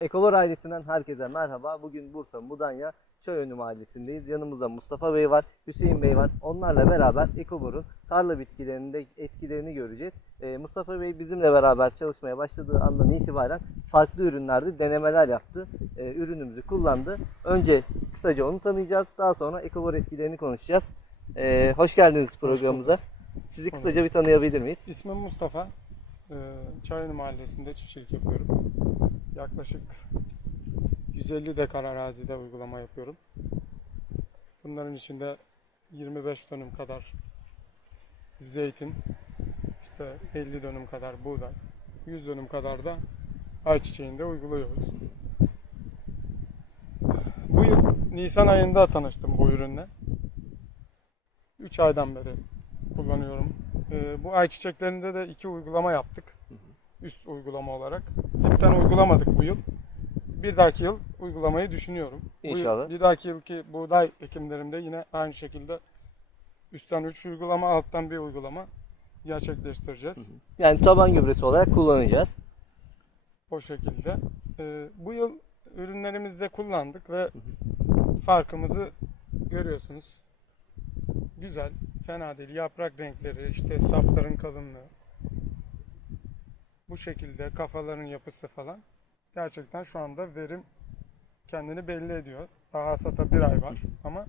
Ekolar ailesinden herkese merhaba. Bugün Bursa Mudanya Çayönü Mahallesi'ndeyiz. Yanımızda Mustafa Bey var, Hüseyin Bey var. Onlarla beraber Ekobor'un tarla bitkilerinde etkilerini göreceğiz. Ee, Mustafa Bey bizimle beraber çalışmaya başladığı andan itibaren farklı ürünlerde denemeler yaptı. Ee, ürünümüzü kullandı. Önce kısaca onu tanıyacağız. Daha sonra Ekobor etkilerini konuşacağız. Ee, hoş geldiniz programımıza. Sizi kısaca bir tanıyabilir miyiz? İsmim Mustafa. Ee, Çayönü Mahallesi'nde çiftçilik yapıyorum. Yaklaşık 150 dekar arazide uygulama yapıyorum. Bunların içinde 25 dönüm kadar zeytin, işte 50 dönüm kadar buğday, 100 dönüm kadar da ayçiçeğinde uyguluyoruz. Bu yıl Nisan ayında tanıştım bu ürünle. 3 aydan beri kullanıyorum. Ee, bu ayçiçeklerinde de iki uygulama yaptık. Üst uygulama olarak. Dipten uygulamadık bu yıl. Bir dahaki yıl uygulamayı düşünüyorum. Bu İnşallah. bir dahaki yılki buğday ekimlerimde yine aynı şekilde üstten 3 uygulama, alttan bir uygulama gerçekleştireceğiz. Yani taban gübresi olarak kullanacağız. O şekilde. Ee, bu yıl ürünlerimizde kullandık ve farkımızı görüyorsunuz. Güzel, fena değil. Yaprak renkleri, işte sapların kalınlığı. Bu şekilde kafaların yapısı falan. Gerçekten şu anda verim kendini belli ediyor. Daha hasata bir ay var ama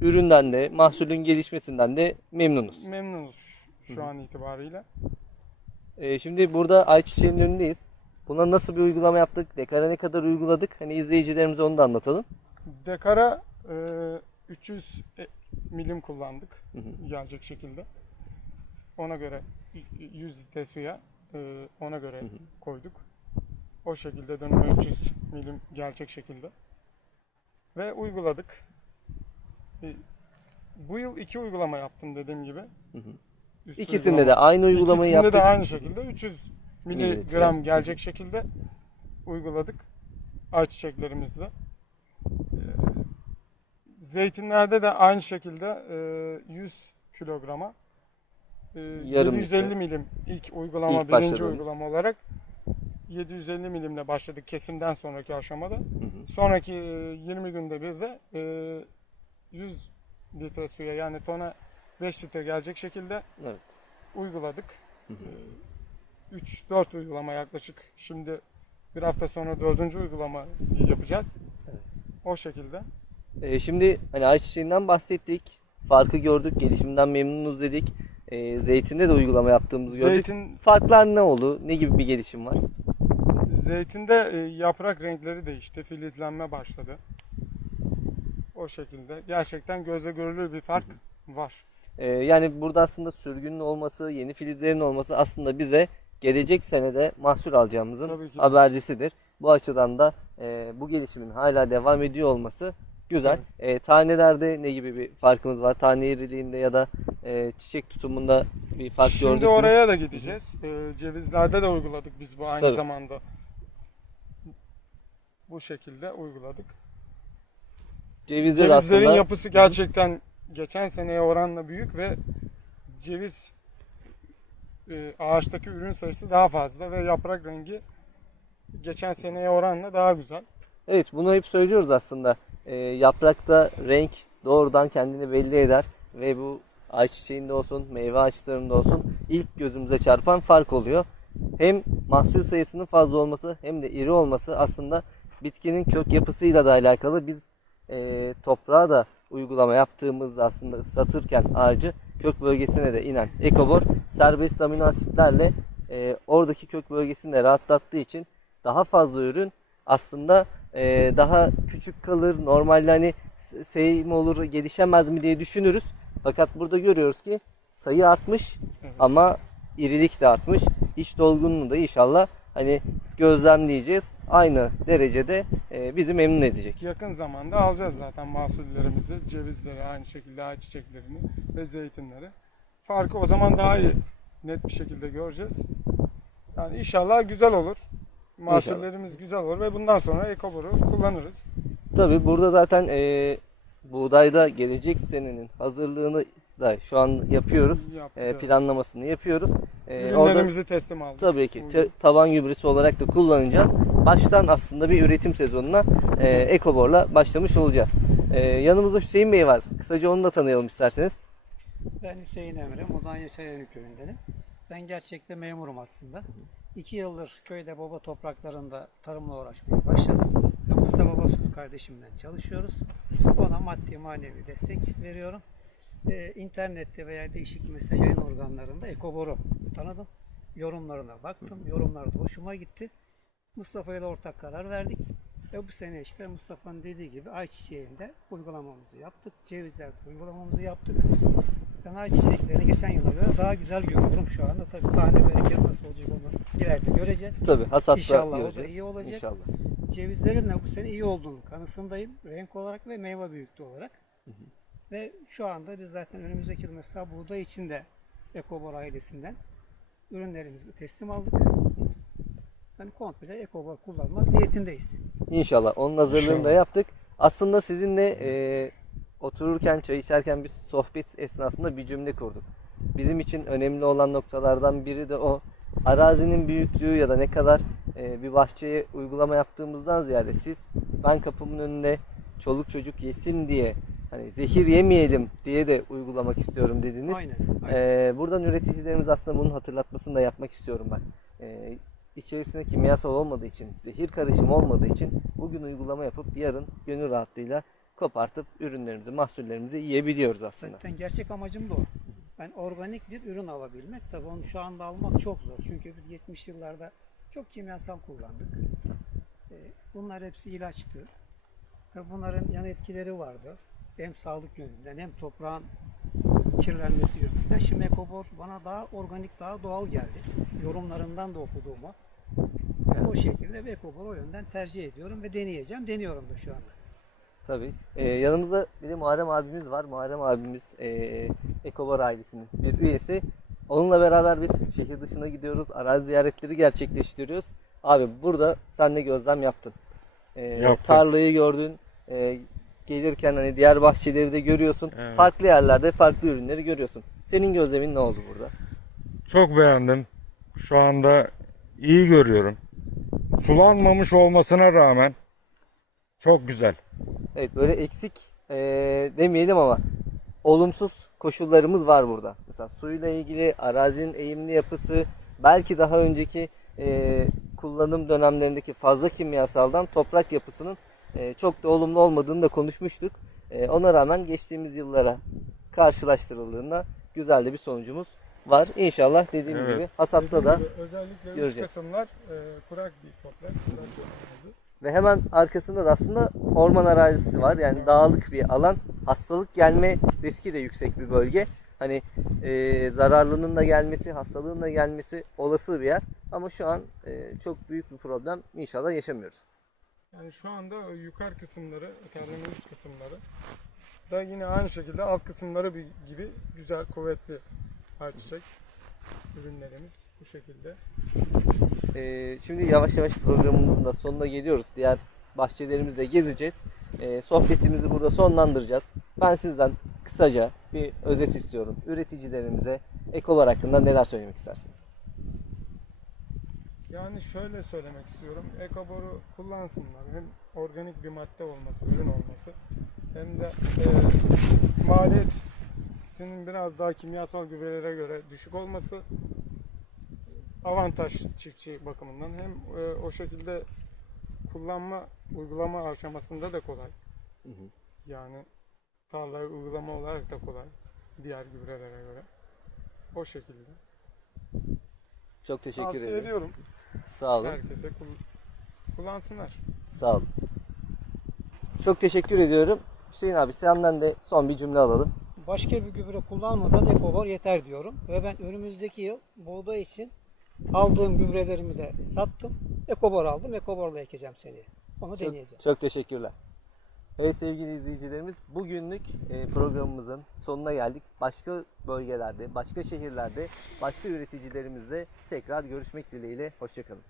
Üründen de, mahsulün gelişmesinden de memnunuz. memnunuz şu an itibariyle. Ee, şimdi burada ayçiçeğinin önündeyiz. Buna nasıl bir uygulama yaptık? Dekara ne kadar uyguladık? Hani izleyicilerimize onu da anlatalım. Dekara e, 300 e- milim kullandık. Gelecek şekilde. Ona göre 100 litre suya e, ona göre Hı hı. koyduk. O şekilde dönüme 300 milim gelecek şekilde. Ve uyguladık. E, Bu yıl iki uygulama yaptım dediğim gibi. Hı hı. Üst İkisinde uygulama. de aynı uygulamayı İkisinde yaptık. de aynı şekilde 300 Mililitre. miligram gelecek şekilde uyguladık. Ayçiçeklerimizde. Ee, Zeytinlerde de aynı şekilde e, 100 kilograma e, Yarım 750 litre. milim ilk uygulama İlk birinci başladığımız. uygulama olarak 750 milimle başladık kesimden sonraki aşamada. Hı hı. Sonraki e, 20 günde bir de e, 100 litre suya yani tona 5 litre gelecek şekilde Evet. uyguladık. Hı hı. 3-4 uygulama yaklaşık. Şimdi bir hafta sonra dördüncü uygulama yapacağız. Evet. O şekilde. Ee, şimdi hani ayçiçeğinden bahsettik. Farkı gördük. Gelişiminden memnunuz dedik. Ee, zeytinde de uygulama yaptığımızı gördük. Zeytin, Farklar ne oldu? Ne gibi bir gelişim var? zeytinde e, yaprak renkleri değişti. Filizlenme başladı. O şekilde. Gerçekten gözle görülür bir fark var. Ee, yani burada aslında sürgünün olması, yeni filizlerin olması aslında bize gelecek senede mahsul alacağımızın Tabii ki de. habercisidir. Bu açıdan da e, bu gelişimin hala devam ediyor olması güzel. E, tanelerde ne gibi bir farkımız var? Tane iriliğinde ya da e, çiçek tutumunda bir fark gördük Şimdi oraya da gideceğiz. E, cevizlerde de uyguladık biz bu aynı Tabii. zamanda. Bu şekilde uyguladık. Cevizler Cevizlerin aslında yapısı gerçekten geçen seneye oranla büyük ve ceviz e, ağaçtaki ürün sayısı daha fazla ve yaprak rengi geçen seneye oranla daha güzel. Evet bunu hep söylüyoruz aslında. Ee, yaprakta renk doğrudan kendini belli eder ve bu ayçiçeğinde olsun, meyve ağaçlarında olsun ilk gözümüze çarpan fark oluyor. Hem mahsul sayısının fazla olması hem de iri olması aslında bitkinin kök yapısıyla da alakalı. Biz e, toprağa da uygulama yaptığımızda aslında ıslatırken ağacı kök bölgesine de inen ekobor serbest amino asitlerle e, oradaki kök bölgesini de rahatlattığı için daha fazla ürün aslında e, daha küçük kalır. Normalde hani s- mi olur, gelişemez mi diye düşünürüz. Fakat burada görüyoruz ki sayı artmış ama irilik de artmış. İç dolgunluğu da inşallah hani gözlemleyeceğiz. Aynı derecede e, bizi memnun edecek. Yakın zamanda alacağız zaten mahsullerimizi, cevizleri aynı şekilde ayçiçeklerini ve zeytinleri. Farkı o zaman daha iyi net bir şekilde göreceğiz. Yani inşallah güzel olur. Mahsullerimiz güzel olur ve bundan sonra ekoboru kullanırız. Tabi burada zaten e, buğdayda gelecek senenin hazırlığını da şu an yapıyoruz. E, planlamasını yapıyoruz. E, orada Ürünlerimizi teslim aldık. tabii ki te- taban gübresi olarak da kullanacağız. Baştan aslında bir üretim sezonuna e, Ekobor'la başlamış olacağız. E, yanımızda Hüseyin Bey var. Kısaca onu da tanıyalım isterseniz. Ben Hüseyin Emre, Mudanya Çayönü köyündenim. Ben gerçekten memurum aslında. İki yıldır köyde baba topraklarında tarımla uğraşmaya başladım. Ve Mustafa Bozkurt kardeşimle çalışıyoruz. Maddi manevi destek veriyorum. Ee, internette veya değişik mesela yayın organlarında Ekobor'u tanıdım. Yorumlarına baktım. Yorumlar da hoşuma gitti. Mustafa ile ortak karar verdik. Ve bu sene işte Mustafa'nın dediği gibi ayçiçeğinde uygulamamızı yaptık. Cevizlerde uygulamamızı yaptık. Ben ayçiçeklerini geçen yıla göre daha güzel görüyorum şu anda. Tabii tane bereket nasıl olacak onu ileride göreceğiz. Tabii hasatta İnşallah o da göreceğiz. iyi olacak. İnşallah. Cevizlerin de bu sene iyi olduğunu kanısındayım. Renk olarak ve meyve büyüklüğü olarak. Ve şu anda biz zaten önümüzdeki yıl mesela buğday için de Ekobor ailesinden ürünlerimizi teslim aldık. Yani komple Ekobor kullanmak niyetindeyiz. İnşallah. Onun hazırlığını da yaptık. Aslında sizinle e, otururken, çay içerken bir sohbet esnasında bir cümle kurduk. Bizim için önemli olan noktalardan biri de o. Arazinin büyüklüğü ya da ne kadar e, bir bahçeye uygulama yaptığımızdan ziyade siz ben kapımın önünde çoluk çocuk yesin diye hani zehir yemeyelim diye de uygulamak istiyorum dediniz. Aynen. aynen. Ee, buradan üreticilerimiz aslında bunun hatırlatmasını da yapmak istiyorum ben. Ee, içerisinde kimyasal olmadığı için, zehir karışımı olmadığı için bugün uygulama yapıp yarın gönül rahatlığıyla kopartıp ürünlerimizi, mahsullerimizi yiyebiliyoruz aslında. Zaten gerçek amacım da o. Ben organik bir ürün alabilmek. Tabii onu şu anda almak çok zor. Çünkü biz 70 yıllarda çok kimyasal kullandık. Ee, Bunlar hepsi ilaçtı. Tabii bunların yan etkileri vardı. Hem sağlık yönünden hem toprağın kirlenmesi yönünden. Şimdi Ekobor bana daha organik, daha doğal geldi. Yorumlarından da okuduğumu. O şekilde ve Ekobor o yönden tercih ediyorum ve deneyeceğim. Deniyorum da şu anda. Tabii. Ee, yanımızda bir de Muharrem abimiz var. Muharrem abimiz e, Ekobar ailesinin bir üyesi. Onunla beraber biz şehir dışına gidiyoruz. Arazi ziyaretleri gerçekleştiriyoruz. Abi burada sen de gözlem yaptın. Ee, Yaptım. tarlayı gördün. Ee, gelirken hani diğer bahçeleri de görüyorsun. Evet. Farklı yerlerde farklı ürünleri görüyorsun. Senin gözlemin ne oldu burada? Çok beğendim. Şu anda iyi görüyorum. Sulanmamış olmasına rağmen çok güzel. Evet böyle eksik e, demeyelim ama olumsuz koşullarımız var burada. Mesela suyla ilgili arazinin eğimli yapısı belki daha önceki e, kullanım dönemlerindeki fazla kimyasaldan toprak yapısının e, çok da olumlu olmadığını da konuşmuştuk. E, ona rağmen geçtiğimiz yıllara karşılaştırıldığında güzel de bir sonucumuz var. İnşallah dediğimiz Evet. gibi hasatta da Dediğim gibi özellikle üst göreceğiz. kısımlar e, kurak bir toprak. kurak. Ve hemen arkasında da aslında orman arazisi var. Yani dağlık bir alan. Hastalık gelme riski de yüksek bir bölge. Hani e, zararlının da gelmesi, hastalığın da gelmesi olası bir yer. Ama şu an e, çok büyük bir problem inşallah yaşamıyoruz. Yani şu anda yukarı kısımları, tarlanın üst kısımları da yine aynı şekilde alt kısımları gibi güzel, kuvvetli ayçiçek ürünlerimiz bu şekilde. E, şimdi yavaş yavaş programımızın da sonuna geliyoruz. Diğer bahçelerimizde gezeceğiz. E, sohbetimizi burada sonlandıracağız. Ben sizden kısaca bir özet istiyorum. Üreticilerimize ekolar hakkında neler söylemek istersiniz? Yani şöyle söylemek istiyorum. Ekoboru kullansınlar. Hem organik bir madde olması, ürün olması hem de e, maliyetinin biraz daha kimyasal gübrelere göre düşük olması avantaj çiftçi bakımından. Hem e, o şekilde kullanma, uygulama aşamasında da kolay. Hı hı. Yani tarlaya uygulama olarak da kolay. Diğer gübrelere göre. O şekilde. Çok teşekkür Tavsiye ederim. ediyorum. Sağ olun. Herkese kul- kullansınlar. Sağ olun. Çok teşekkür ediyorum. Hüseyin abi senden de son bir cümle alalım. Başka bir gübre kullanmadan Ekobor yeter diyorum. Ve ben önümüzdeki yıl buğday için aldığım gübrelerimi de sattım. Ekobor aldım. Ekobor'la ekeceğim seneye. Onu Çok, deneyeceğim. çok teşekkürler. Evet sevgili izleyicilerimiz bugünlük e, programımızın sonuna geldik. Başka bölgelerde, başka şehirlerde, başka üreticilerimizle tekrar görüşmek dileğiyle. Hoşçakalın.